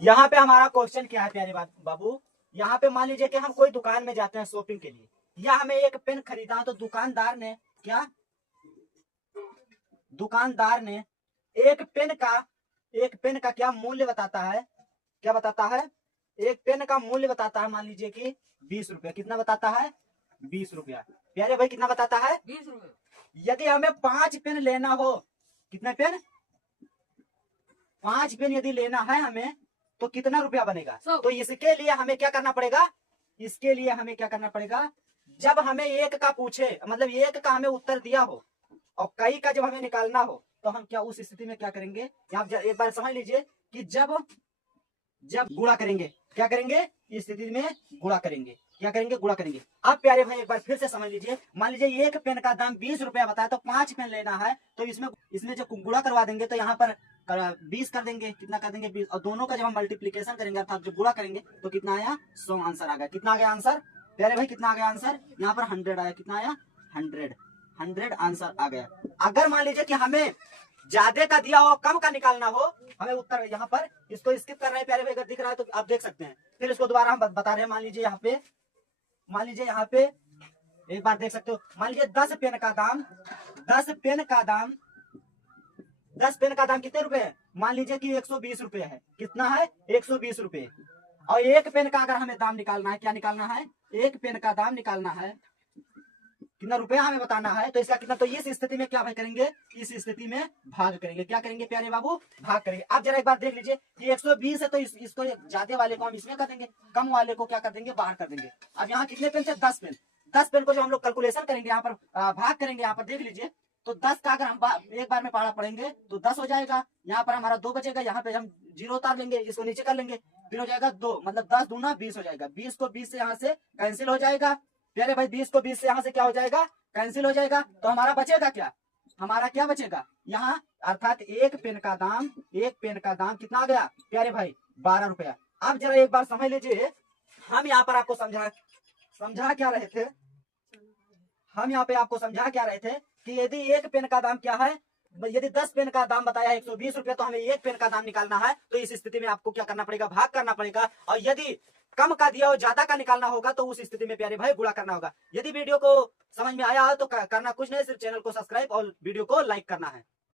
यहाँ पे हमारा क्वेश्चन क्या है प्यारे बाबू, यहाँ पे मान लीजिए कि हम कोई दुकान में जाते हैं शॉपिंग के लिए, या हमें एक पेन खरीदा, तो दुकानदार ने एक पेन का क्या मूल्य बताता है, क्या बताता है, एक पेन का मूल्य बताता है, मान लीजिए कि 20 रुपया। कितना बताता है? 20 रुपया। प्यारे भाई कितना बताता है? 20 रुपए। यदि हमें 5 पेन लेना हो, कितने पेन? 5 पेन यदि लेना है हमें, तो कितना रुपया बनेगा? तो इसके लिए हमें क्या करना पड़ेगा, इसके लिए हमें क्या करना पड़ेगा, जब हमें एक का पूछे, मतलब एक का हमें उत्तर दिया हो और कई का जब हमें निकालना हो, तो हम क्या उस स्थिति में क्या करेंगे, आप एक बार समझ लीजिए कि जब गुणा करेंगे, क्या करेंगे, इस स्थिति में गुणा करेंगे, क्या करेंगे, गुणा करेंगे। अब प्यारे भाई एक बार फिर से समझ लीजिए, मान लीजिए एक पेन का दाम 20 रुपया बताया, तो 5 पेन लेना है, तो इसमें जब गुणा करवा देंगे तो यहाँ पर 20 कर देंगे, कितना कर देंगे 20, और दोनों का जब हम मल्टीप्लीकेशन करेंगे अर्थात जब गुणा करेंगे तो कितना आया, 100 आंसर आ गया। कितना आ गया आंसर प्यारे भाई, कितना आ गया आंसर, यहाँ पर 100 आया, कितना आया, 100 आंसर आ गया। अगर मान लीजिए कि हमें ज्यादा का दिया हो, कम का निकालना हो, हमें उत्तर यहाँ पर इसको स्किप कर रहे हैं प्यारे भाई, अगर दिख रहा है तो आप देख सकते हैं। फिर इसको दोबारा हम बता रहे हैं, मान लीजिए यहाँ पे एक बार देख सकते हो, मान लीजिए 10 पेन का दाम 10 पेन का दाम कितने रुपए है, मान लीजिए कि 120 रुपए है। कितना है, 120 रुपए। और एक पेन का अगर हमें दाम निकालना है, क्या निकालना है, एक पेन का दाम निकालना है, कितना रुपया हमें बताना है, तो इसका कितना, तो इस स्थिति में क्या भाई करेंगे, इस स्थिति में भाग करेंगे। क्या करेंगे प्यारे बाबू, भाग करेंगे। अब जरा एक बार देख लीजिए कि 120 है, तो इसको ज्यादा वाले को हम इसमें कर देंगे, कम वाले को क्या कर देंगे, बाहर कर देंगे। अब यहाँ कितने पेन थे, 10 पेन। 10 पेन को जो हम लोग कैलकुलेशन करेंगे, यहाँ पर भाग करेंगे, यहाँ पर देख लीजिए, तो 10 का अगर हम एक बार में पढ़ा पढ़ेंगे तो 10 हो जाएगा, यहाँ पर हमारा 2 बचेगा, यहाँ पे हम 0 उतार लेंगे, इसको नीचे कर लेंगे, फिर हो जाएगा 2, मतलब 10 दूना 20 हो जाएगा। 20 को 20 से यहाँ से कैंसिल हो जाएगा प्यारे भाई, 20 को 20 से यहाँ से क्या हो जाएगा, कैंसिल हो जाएगा। तो हमारा बचेगा क्या, हमारा क्या बचेगा यहाँ, अर्थात एक पेन का दाम कितना आ गया प्यारे भाई, 12 रुपया। अब जरा एक बार समझ लीजिए, हम यहाँ पर आपको समझा क्या रहे थे, हम यहाँ पे आपको समझा क्या रहे थे कि यदि एक पेन का दाम क्या है, यदि 10 पेन का दाम बताया 120 रुपया, तो हमें एक पेन का दाम निकालना है, तो इस स्थिति में आपको क्या करना पड़ेगा, भाग करना पड़ेगा। और यदि कम का दिया हो, ज्यादा का निकालना होगा, तो उस स्थिति में प्यारे भाई गुणा करना होगा। यदि वीडियो को समझ में आया हो तो करना कुछ नहीं, सिर्फ चैनल को सब्सक्राइब और वीडियो को लाइक करना है।